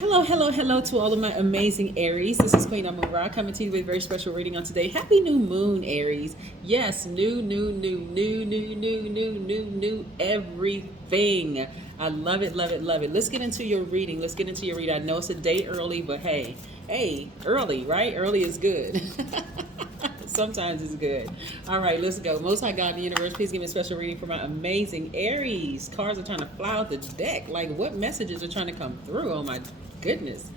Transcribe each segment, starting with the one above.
Hello, hello, hello to all of my amazing Aries. This is Queen Amun Ra coming to you with a very special reading on today. Happy new moon, Aries. Yes, new everything. I love it, love it, love it. Let's get into your reading. Let's get into your reading. I know it's a day early, but hey, early, right? Early is good. Sometimes it's good. All right, let's go. Most High God in the universe, please give me a special reading for my amazing Aries. Cards are trying to fly out the deck. Like, what messages are trying to come through? Oh, my goodness.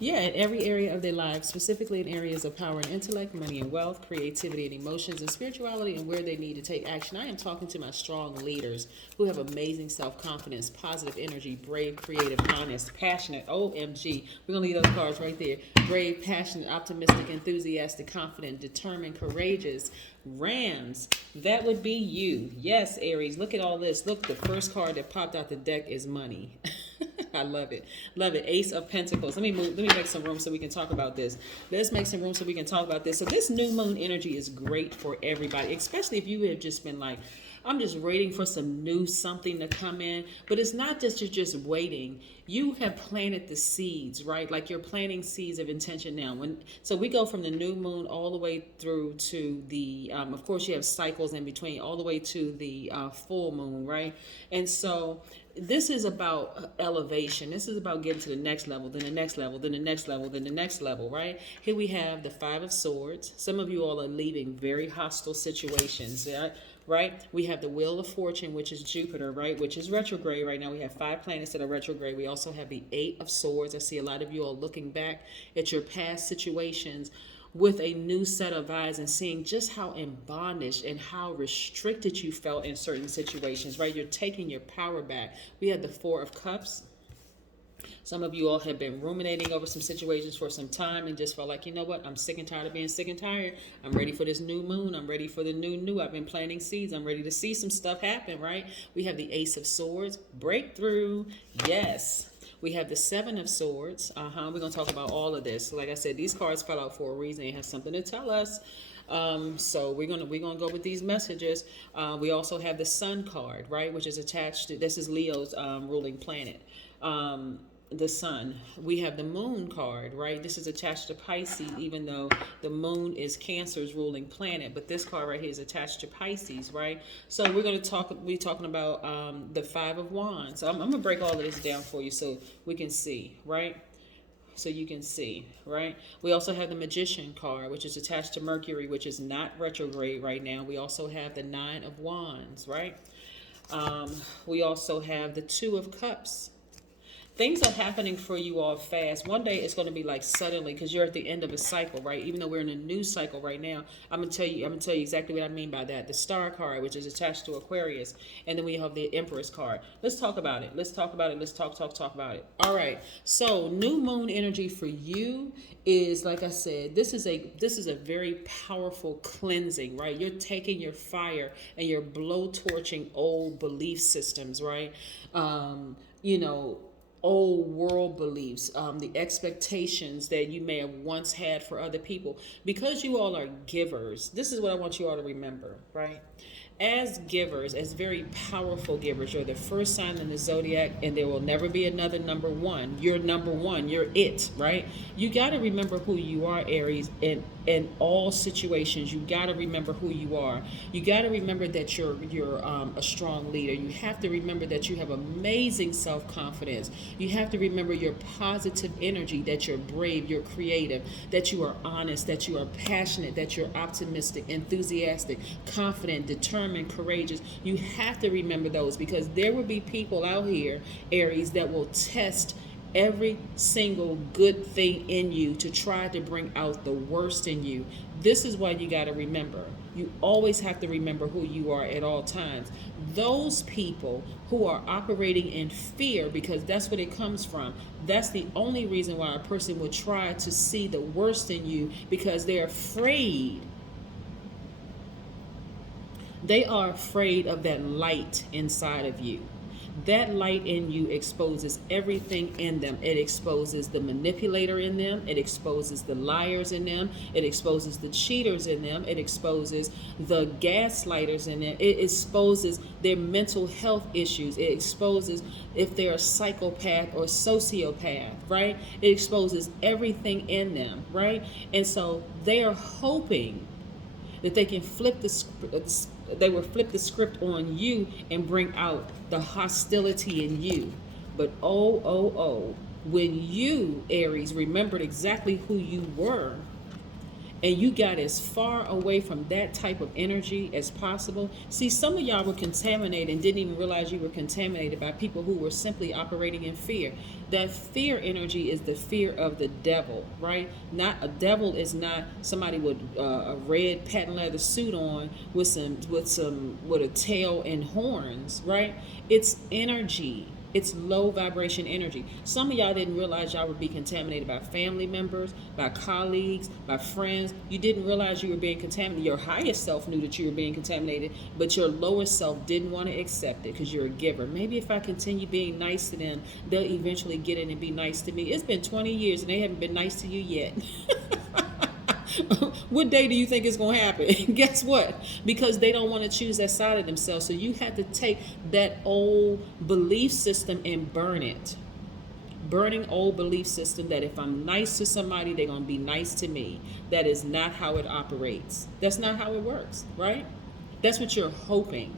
Yeah, in every area of their lives, specifically in areas of power and intellect, money and wealth, creativity and emotions, and spirituality, and where they need to take action. I am talking to my strong leaders who have amazing self-confidence, positive energy, brave, creative, honest, passionate. OMG. We're going to leave those cards right there. Brave, passionate, optimistic, enthusiastic, confident, determined, courageous. Rams, that would be you. Yes, Aries, look at all this. Look, the first card that popped out the deck is money. I love it. Love it. Ace of Pentacles. Let me make some room so we can talk about this. Let's make some room so we can talk about this. So this new moon energy is great for everybody, especially if you have just been like, I'm just waiting for some new something to come in. But it's not just you're just waiting. You have planted the seeds, right? Like you're planting seeds of intention now. So we go from the new moon all the way through to the, of course, you have cycles in between, all the way to the full moon, right? And so this is about elevation. This is about getting to the next level, then the next level, then the next level, then the next level, right? Here we have the Five of Swords. Some of you all are leaving very hostile situations, right? We have the Wheel of Fortune, which is Jupiter, right? Which is retrograde right now. We have 5 planets that are retrograde. We also have the Eight of Swords. I see a lot of you all looking back at your past situations with a new set of eyes and seeing just how in bondage and how restricted you felt in certain situations, right? You're taking your power back. We had the Four of Cups. Some of you all have been ruminating over some situations for some time and just felt like, you know what, I'm sick and tired of being sick and tired. I'm ready for this new moon. I'm ready for the new. I've been planting seeds. I'm ready to see some stuff happen, right? We have the Ace of Swords, breakthrough. Yes. We have the Seven of Swords. We're going to talk about all of this. Like I said, these cards fell out for a reason. They have something to tell us. So we're gonna go with these messages. We also have the Sun card, right, which is attached to, this is Leo's ruling planet. The sun. We have the Moon card, right? This is attached to Pisces, even though the moon is Cancer's ruling planet, but this card right here is attached to Pisces, right? So we're going to we're talking about the Five of Wands. So I'm going to break all of this down for you so we can see, right? So you can see, right? We also have the Magician card, which is attached to Mercury, which is not retrograde right now. We also have the Nine of Wands, right? We also have the Two of Cups. Things are happening for you all fast. One day it's going to be like suddenly, because you're at the end of a cycle, right? Even though we're in a new cycle right now, I'm gonna tell you exactly what I mean by that. The Star card, which is attached to Aquarius, and then we have the Empress card. Let's talk about it. Let's talk about it. Let's talk about it. All right. So new moon energy for you is, like I said, this is a very powerful cleansing, right? You're taking your fire and you're blowtorching old belief systems, right? You know, old world beliefs, the expectations that you may have once had for other people. Because you all are givers, this is what I want you all to remember, right? As givers, as very powerful givers, you're the first sign in the Zodiac, and there will never be another number one. You're number one. You're it, right? You got to remember who you are, Aries, in all situations. You got to remember who you are. You got to remember that you're a strong leader. You have to remember that you have amazing self-confidence. You have to remember your positive energy, that you're brave, you're creative, that you are honest, that you are passionate, that you're optimistic, enthusiastic, confident, determined, courageous. You have to remember those, because there will be people out here, Aries, that will test every single good thing in you to try to bring out the worst in you. This is why you got to remember. You always have to remember who you are at all times. Those people who are operating in fear, because that's what it comes from, that's the only reason why a person would try to see the worst in you, because they're afraid. They are afraid of that light inside of you. That light in you exposes everything in them. It exposes the manipulator in them. It exposes the liars in them. It exposes the cheaters in them. It exposes the gaslighters in them. It exposes their mental health issues. It exposes if they're a psychopath or sociopath, right? It exposes everything in them, right? And so they are hoping that they can flip the script. They will flip the script on you and bring out the hostility in you. But when you, Aries, remembered exactly who you were, and you got as far away from that type of energy as possible. See, some of y'all were contaminated and didn't even realize you were contaminated by people who were simply operating in fear. That fear energy is the fear of the devil, right? Not a devil is not somebody with a red patent leather suit on with a tail and horns, right? It's energy. It's low vibration energy. Some of y'all didn't realize y'all would be contaminated by family members, by colleagues, by friends. You didn't realize you were being contaminated. Your highest self knew that you were being contaminated, but your lower self didn't want to accept it because you're a giver. Maybe if I continue being nice to them, they'll eventually get in and be nice to me. It's been 20 years and they haven't been nice to you yet. What day do you think it's going to happen? Guess what? Because they don't want to choose that side of themselves. So you have to take that old belief system and burn it. Burning old belief system that if I'm nice to somebody, they're going to be nice to me. That is not how it operates. That's not how it works, right? That's what you're hoping.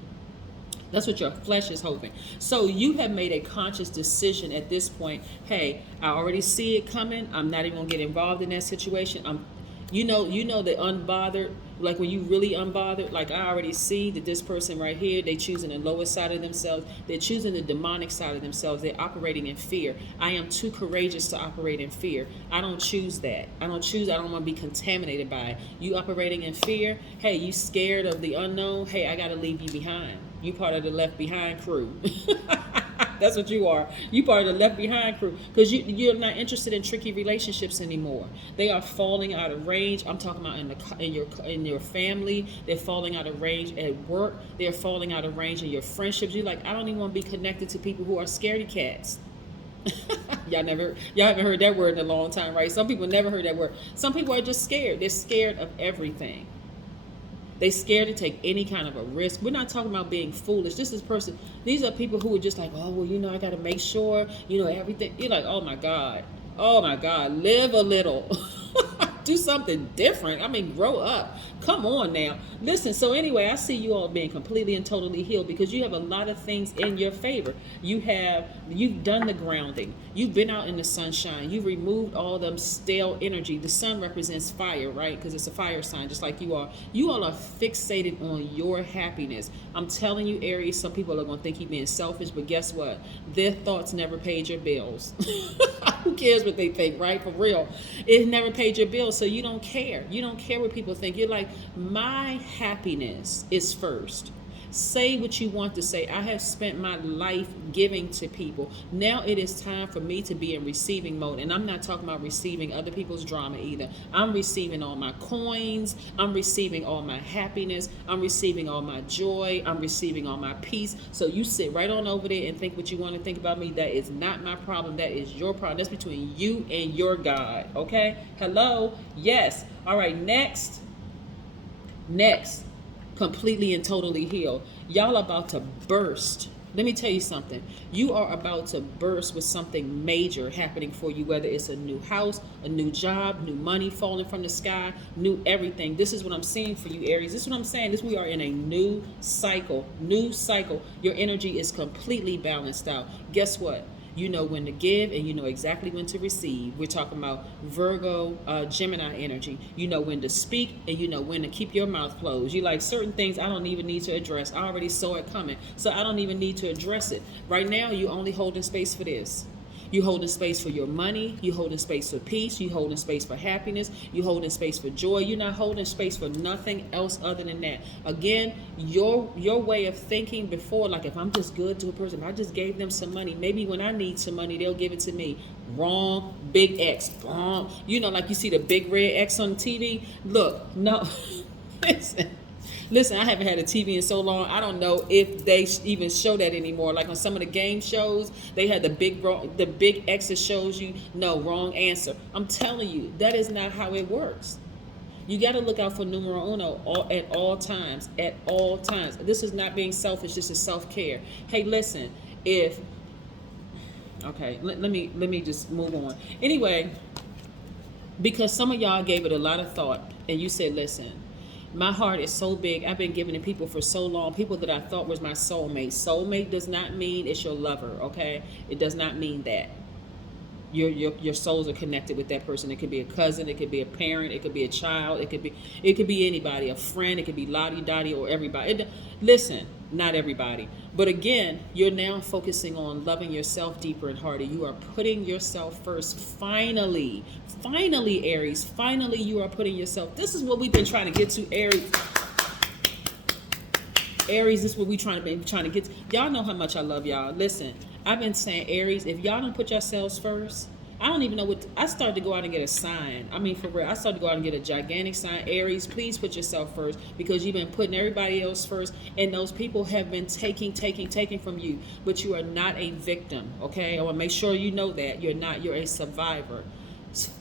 That's what your flesh is hoping. So you have made a conscious decision at this point. Hey, I already see it coming. I'm not even going to get involved in that situation. You know the unbothered, like when you really unbothered, like I already see that this person right here, they choosing the lowest side of themselves. They're choosing the demonic side of themselves. They're operating in fear. I am too courageous to operate in fear. I don't choose that. I don't want to be contaminated by it. You operating in fear, hey, you scared of the unknown, hey, I got to leave you behind. You part of the left behind crew. That's what you are. You part of the left behind crew because you're not interested in tricky relationships anymore. They are falling out of range. I'm talking about in your family. They're falling out of range at work. They're falling out of range in your friendships. You're like, I don't even want to be connected to people who are scaredy cats. Y'all haven't heard that word in a long time, right? Some people never heard that word. Some people are just scared. They're scared of everything. They scared to take any kind of a risk. We're not talking about being foolish. These are people who are just like, oh, well, I got to make sure, everything. You're like, oh my God, live a little. Do something different. I mean, grow up. Come on now. Listen, so anyway, I see you all being completely and totally healed because you have a lot of things in your favor. You've done the grounding. You've been out in the sunshine. You've removed all them stale energy. The sun represents fire, right? Because it's a fire sign, just like you are. You all are fixated on your happiness. I'm telling you, Aries, some people are going to think you're being selfish, but guess what? Their thoughts never paid your bills. Who cares what they think, right? For real. It never paid your bills, so you don't care. You don't care what people think. You're like, my happiness is first. Say what you want to say. I have spent my life giving to people. Now it is time for me to be in receiving mode. And I'm not talking about receiving other people's drama either. I'm receiving all my coins. I'm receiving all my happiness. I'm receiving all my joy. I'm receiving all my peace. So you sit right on over there and think what you want to think about me. That is not my problem. That is your problem. That's between you and your God. Okay? Hello? Yes. All right. Next. Completely and totally healed. Y'all about to burst. Let me tell you something. You are about to burst with something major happening for you, whether it's a new house, a new job, new money falling from the sky, new everything. This is what I'm seeing for you, Aries. This is what I'm saying. We are in a new cycle. Your energy is completely balanced out. Guess what? You know when to give and you know exactly when to receive. We're talking about Virgo, Gemini energy. You know when to speak and you know when to keep your mouth closed. You like certain things I don't even need to address. I already saw it coming. So I don't even need to address it. Right now, you only holding space for this. You holding space for your money. You holding space for peace. You holding space for happiness. You holding space for joy. You're not holding space for nothing else other than that. Again, your way of thinking before, like if I'm just good to a person, if I just gave them some money, maybe when I need some money, they'll give it to me. Wrong. Big X. Wrong. Like you see the big red X on TV. Look, no. Listen. Listen, I haven't had a TV in so long. I don't know if they even show that anymore. Like on some of the game shows, they had the big X's shows you. No, wrong answer. I'm telling you, that is not how it works. You got to look out for numero uno at all times. At all times. This is not being selfish. This is self-care. Hey, listen, if okay, let me just move on. Anyway, because some of y'all gave it a lot of thought, and you said, listen, my heart is so big. I've been giving to people for so long, people that I thought was my soulmate. Soulmate does not mean it's your lover, okay? It does not mean that. Your souls are connected with that person. It could be a cousin, it could be a parent, it could be a child, it could be anybody, a friend, it could be Lottie Dottie or everybody. Listen, not everybody. But again, you're now focusing on loving yourself deeper and harder. You are putting yourself first. Finally, Aries, finally you are putting yourself. This is what we've been trying to get to, Aries. Aries, this is what we're trying to get to. Y'all know how much I love y'all. Listen, I've been saying, Aries, if y'all don't put yourselves first, I don't even know what. I started to go out and get a sign. I mean, for real, I started to go out and get a gigantic sign. Aries, please put yourself first, because you've been putting everybody else first, and those people have been taking from you. But you are not a victim, okay? I want to make sure you know that. You're not. You're a survivor.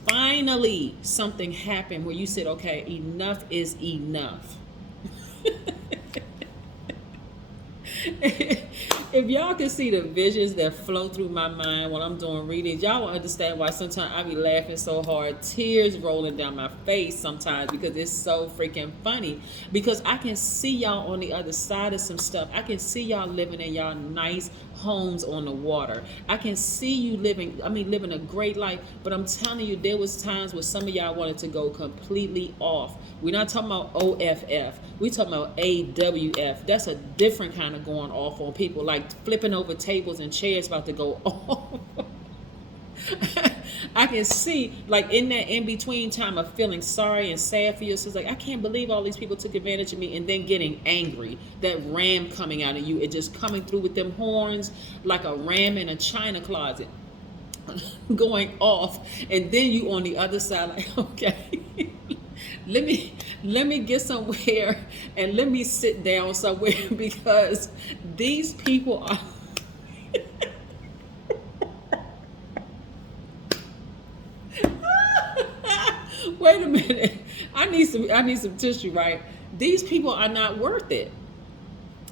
Finally, something happened where you said, okay, enough is enough. If y'all can see the visions that flow through my mind when I'm doing readings, y'all will understand why sometimes I be laughing so hard, tears rolling down my face sometimes, because it's so freaking funny. Because I can see y'all on the other side of some stuff. I can see y'all living in y'all nice homes on the water. I can see you living a great life. But I'm telling you, there was times where some of y'all wanted to go completely off. We're not talking about OFF. We're talking about AWF. That's a different kind of going off on people, like flipping over tables and chairs about to go off. I can see, like, in that in-between time of feeling sorry and sad for you. So it's like, I can't believe all these people took advantage of me, and then getting angry. That ram coming out of you, it just coming through with them horns like a ram in a china closet. Going off, and then you on the other side like, okay, let me get somewhere and let me sit down somewhere, because these people are wait a minute, I need some tissue, right? These people are not worth it.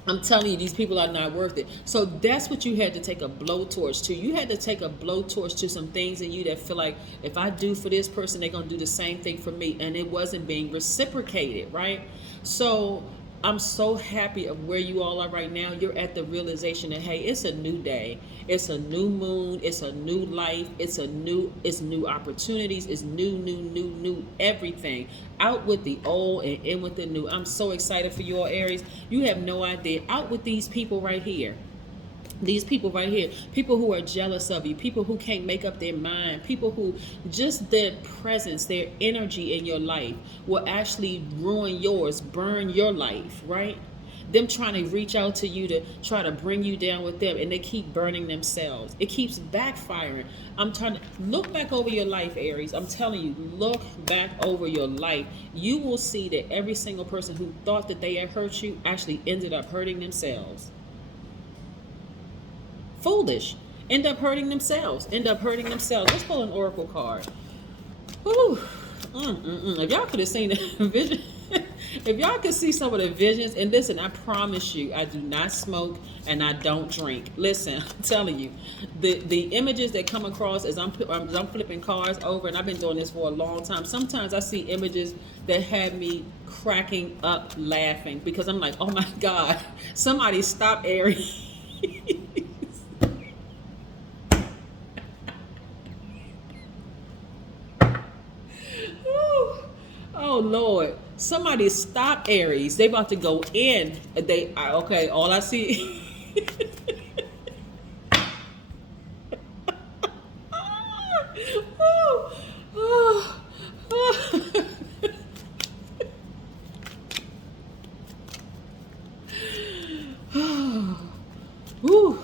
I'm telling you, these people are not worth it. So that's what you had to take a blowtorch to. You had to take a blowtorch to some things in you that feel like, if I do for this person, they're going to do the same thing for me. And it wasn't being reciprocated, right? So I'm so happy of where you all are right now. You're at the realization that, hey, it's a new day. It's a new moon. It's a new life. It's new opportunities. It's new everything. Out with the old and in with the new. I'm so excited for you all, Aries. You have no idea. Out with these people right here. These people right here, people who are jealous of you, people who can't make up their mind, people who just their presence, their energy in your life will actually ruin yours, burn your life, right? Them trying to reach out to you to try to bring you down with them, and they keep burning themselves. It keeps backfiring. I'm trying to look back over your life, Aries. I'm telling you, look back over your life. You will see that every single person who thought that they had hurt you actually ended up hurting themselves. Foolish. End up hurting themselves. Let's pull an oracle card. Whew. If y'all could have seen the vision, if y'all could see some of the visions, and listen, I promise you, I do not smoke and I don't drink. Listen, I'm telling you, the images that come across as I'm flipping cards over, and I've been doing this for a long time. Sometimes I see images that have me cracking up laughing, because I'm like, oh my God, somebody stop Aries. Oh Lord, somebody stop Aries. They about to go in. Okay, all I see.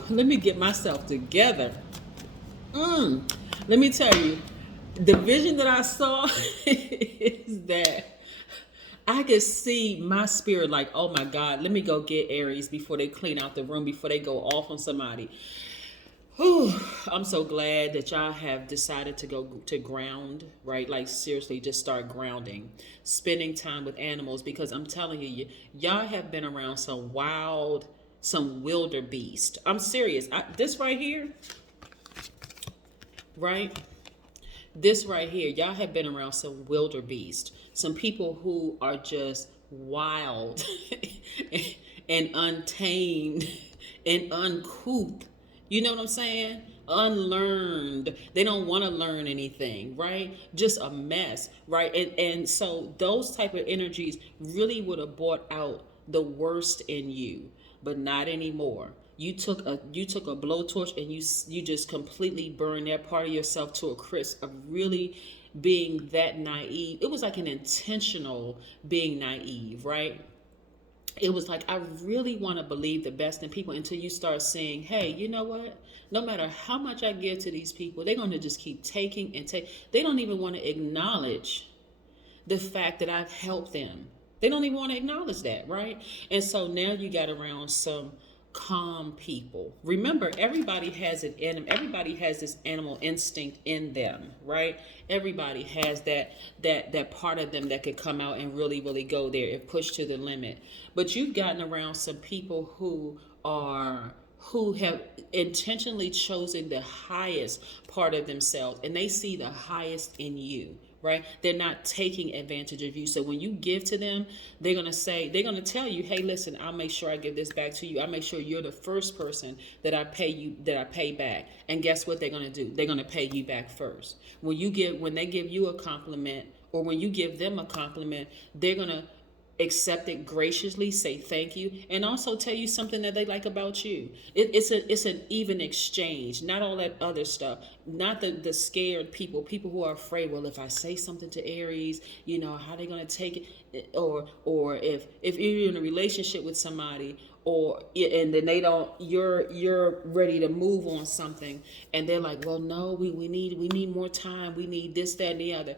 Let me get myself together. Let me tell you, the vision that I saw is that I could see my spirit like, oh my God, let me go get Aries before they clean out the room, before they go off on somebody. Whew, I'm so glad that y'all have decided to go to ground, right? Like seriously, just start grounding, spending time with animals, because I'm telling you, y'all have been around some wild, some wildebeest. I'm serious. This right here, right? This right here, y'all have been around some wildebeest, some people who are just wild and untamed and uncouth. You know what I'm saying? Unlearned. They don't want to learn anything, right? Just a mess, right? And so those type of energies really would have brought out the worst in you, but not anymore. You took a blowtorch and you just completely burned that part of yourself to a crisp of really being that naive. It was like an intentional being naive, right? It was like, I really want to believe the best in people until you start saying, hey, you know what? No matter how much I give to these people, they're going to just keep taking and take. They don't even want to acknowledge the fact that I've helped them. They don't even want to acknowledge that, right? And so now you got around some calm people. Remember, everybody has it in them. Everybody has this animal instinct in them, right? Everybody has that part of them that could come out and really, really go there if pushed to the limit. But you've gotten around some people who have intentionally chosen the highest part of themselves, and they see the highest in you, right? They're not taking advantage of you. So when you give to them, they're going to tell you, hey, listen, I'll make sure I give this back to you. I'll make sure you're the first person that I pay back. And guess what they're going to do? They're going to pay you back first. When they give you a compliment, or when you give them a compliment, they're going to accept it graciously, say thank you, and also tell you something that they like about you. It's an even exchange, not all that other stuff, not the scared people who are afraid, well, if I say something to Aries, how are they going to take it, or if you're in a relationship with somebody, and then you're ready to move on something, and they're like, well, no, we need more time, we need this, that, and the other.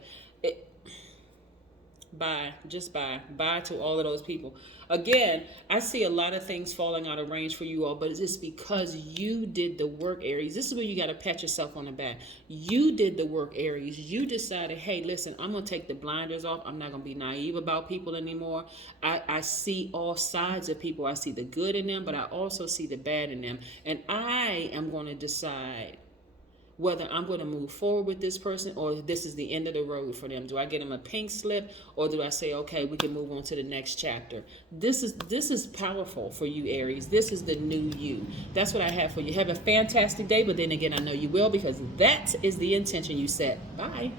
Bye. Just bye. Bye to all of those people. Again, I see a lot of things falling out of range for you all, but it's just because you did the work, Aries. This is where you got to pat yourself on the back. You did the work, Aries. You decided, hey, listen, I'm going to take the blinders off. I'm not going to be naive about people anymore. I see all sides of people. I see the good in them, but I also see the bad in them. And I am going to decide whether I'm going to move forward with this person or this is the end of the road for them. Do I get them a pink slip, or do I say, okay, we can move on to the next chapter? This is powerful for you, Aries. This is the new you. That's what I have for you. Have a fantastic day, but then again, I know you will, because that is the intention you set. Bye.